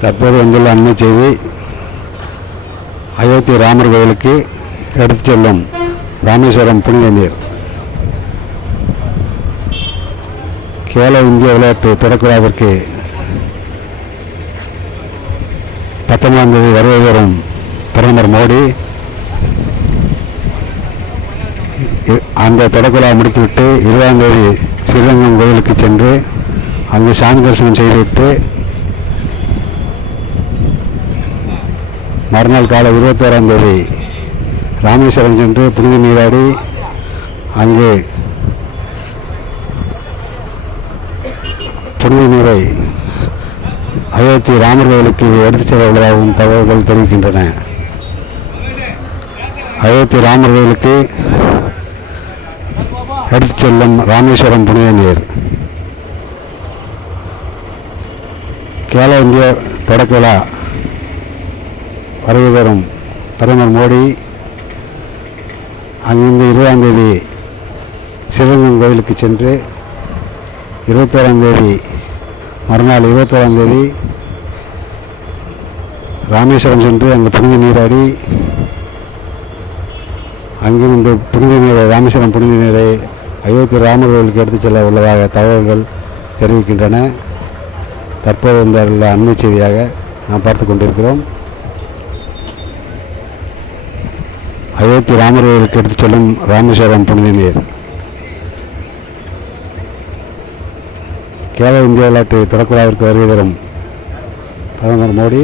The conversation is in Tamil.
தற்போது வந்துள்ள அண்மை செய்தி, அயோத்தி ராமர் கோவிலுக்கு எடுத்துச் செல்லும் ராமேஸ்வரம் புனித நீர். கேலோ இந்திய விளையாட்டு தொடக்க விழாவிற்கு 19ஆம் தேதி வருகை தரும் பிரதமர் மோடி அந்த தொடக்க விழா முடித்துவிட்டு 20ஆம் தேதி ஸ்ரீரங்கம் கோவிலுக்கு சென்று அங்கு சாமி தரிசனம் செய்துவிட்டு மறுநாள் காலை 21ஆம் தேதி ராமேஸ்வரம் சென்று புனித நீராடி அங்கு புனித நீரை அயோத்தி ராமர் கோவிலுக்கு எடுத்துச் செல்ல உள்ளதாகவும் தகவல்கள் தெரிவிக்கின்றன. அயோத்தி ராமர் கோவிலுக்கு எடுத்துச் செல்லும் ராமேஸ்வரம் புனித நீர். கேலோ இந்திய தொடக்க விழா வருகை தரும் பிரதமர் மோடி அங்கிருந்து 20ஆம் தேதி ஸ்ரீரங்கம் கோவிலுக்கு சென்று 21ஆம் தேதி மறுநாள் 21ஆம் தேதி ராமேஸ்வரம் சென்று அங்கு புனித நீராடி அங்கிருந்து புனித நீரை ராமேஸ்வரம் புனித நீரை அயோத்தி ராமர் கோவிலுக்கு எடுத்துச் செல்ல உள்ளதாக தகவல்கள் தெரிவிக்கின்றன. தற்போது இந்த அண்மை செய்தியாக நாம் பார்த்து கொண்டிருக்கிறோம். அயோத்தி ராமர் கோவிலுக்கு எடுத்துச் செல்லும் ராமேஸ்வரம் புனித நீர். கேலோ இந்திய விளையாட்டு தொடக்க விழாவிற்கு வருகை தரும் பிரதமர் மோடி